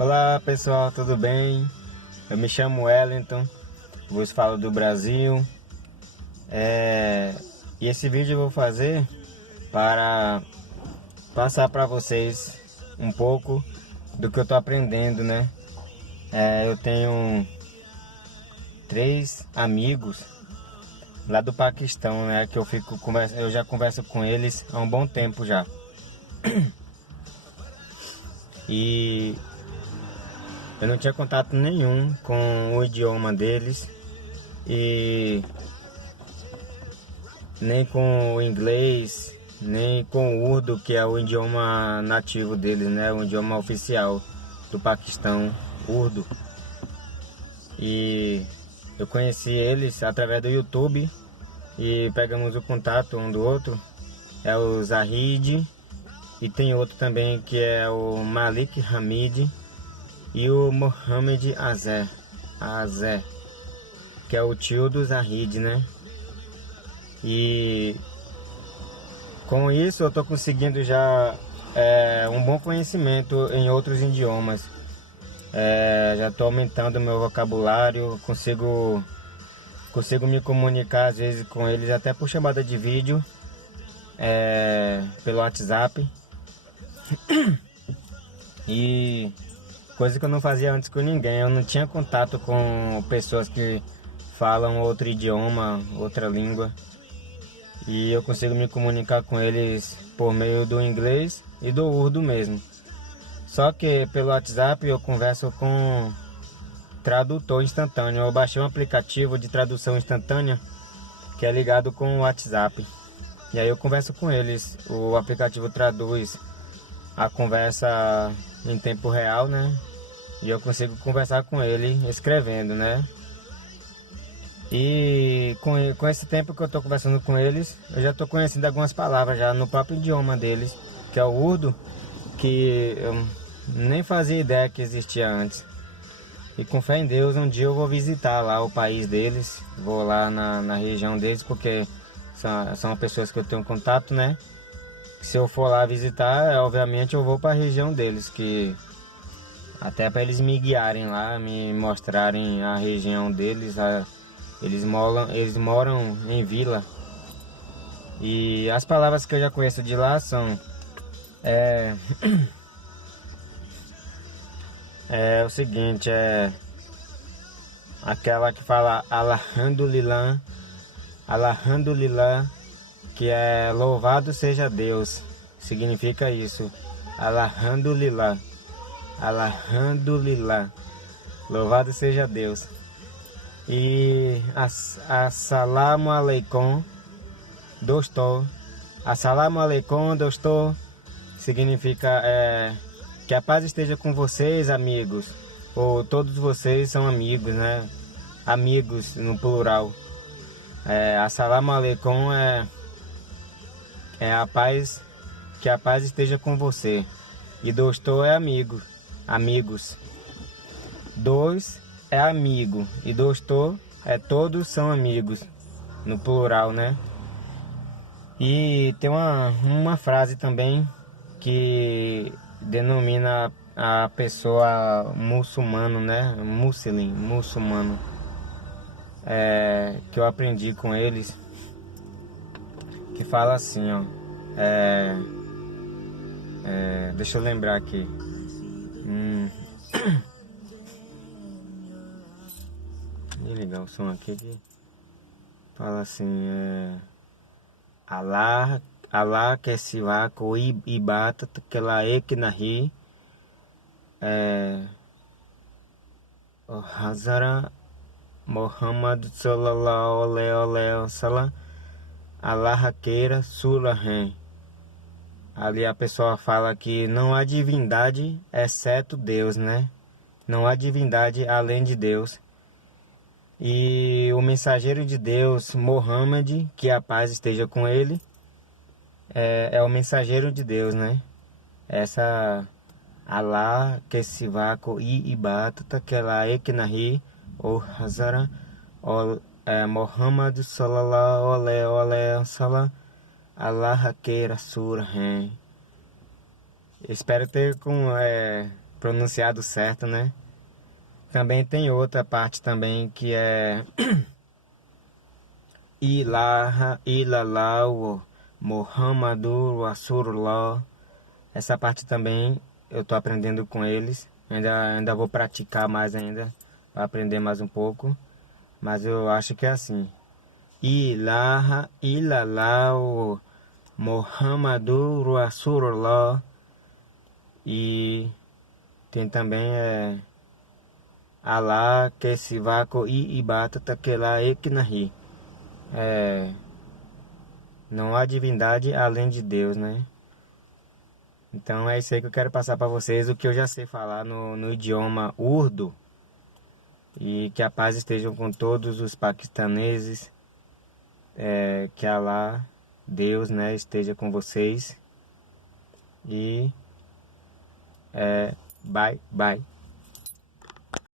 Olá pessoal, tudo bem? Eu me chamo Wellington, vos falo do Brasil. E esse vídeo eu vou fazer para passar para vocês um pouco do que eu tô aprendendo, né? Eu tenho 3 amigos lá do Paquistão, né? Que eu já converso com eles há um bom tempo já. E eu não tinha contato nenhum com o idioma deles e nem com o inglês, nem com o Urdu, que é o idioma nativo deles, né? O idioma oficial do Paquistão, Urdu. E eu conheci eles através do YouTube e pegamos o contato um do outro. É o Zahid e tem outro também que é o Malik Hamid e o Mohamed Azer, que é o tio do Zahid, né? E com isso eu estou conseguindo já um bom conhecimento em outros idiomas. Já estou aumentando meu vocabulário, consigo me comunicar às vezes com eles até por chamada de vídeo, pelo WhatsApp. E coisa que eu não fazia antes com ninguém, eu não tinha contato com pessoas que falam outro idioma, outra língua. E eu consigo me comunicar com eles por meio do inglês e do Urdu mesmo. Só que pelo WhatsApp eu converso com tradutor instantâneo. Eu baixei um aplicativo de tradução instantânea que é ligado com o WhatsApp. E aí eu converso com eles. O aplicativo traduz a conversa em tempo real, né? E eu consigo conversar com ele escrevendo, né? E com esse tempo que eu estou conversando com eles, eu já estou conhecendo algumas palavras já no próprio idioma deles, que é o Urdu, que eu nem fazia ideia que existia antes. E com fé em Deus, um dia eu vou visitar lá o país deles, vou lá na região deles, porque são pessoas que eu tenho contato, né? Se eu for lá visitar, obviamente eu vou para a região deles, que até para eles me guiarem lá, me mostrarem a região deles. Eles moram em vila. E as palavras que eu já conheço de lá são o seguinte, aquela que fala Alhamdulillah, Alhamdulillah, que é louvado seja Deus. Significa isso. Alhamdulillah, Alhamdulillah, louvado seja Deus. E Assalamu alaikum dostou. Assalamu alaikum dostou significa que a paz esteja com vocês, amigos. Ou todos vocês são amigos, né? Amigos no plural. Assalamu alaikum é a paz, que a paz esteja com você. E dostou é amigo, amigos. Dois é amigo e dostou todos são amigos, no plural, né? E tem uma frase também que denomina a pessoa muçulmano, né? Muçulmano, que eu aprendi com eles, que fala assim, ó, deixa eu lembrar aqui. Ligar o som aqui que fala assim, Allah que se vá com ibata que lá que nahi Hazara Muhammad sallallahu alaihi wasallam Allah queira sulahem. Ali a pessoa fala que não há divindade exceto Deus, né? Não há divindade além de Deus. E o mensageiro de Deus, Mohammed, que a paz esteja com ele, é o mensageiro de Deus, né? Essa Allah que se vá com ibata que lá que nahi o Hazara Muhammad sallallahu alaihi wasallam Allah queira surah. Espero ter pronunciado certo, né? Também tem outra parte também que é Ilaha Illallah Muhammadur Rasulullah. Essa parte também eu tô aprendendo com eles. Ainda vou praticar mais ainda, para aprender mais um pouco. Mas eu acho que é assim. Ilaha Illallah Muhammadur Rasulullah. E tem também Allah que se vaco e ibata taquela eknahi. Não há divindade além de Deus, né? Então é isso aí que eu quero passar para vocês, o que eu já sei falar no idioma urdu. E que a paz esteja com todos os paquistaneses. Que Allah, Deus, né, esteja com vocês. E bye, bye.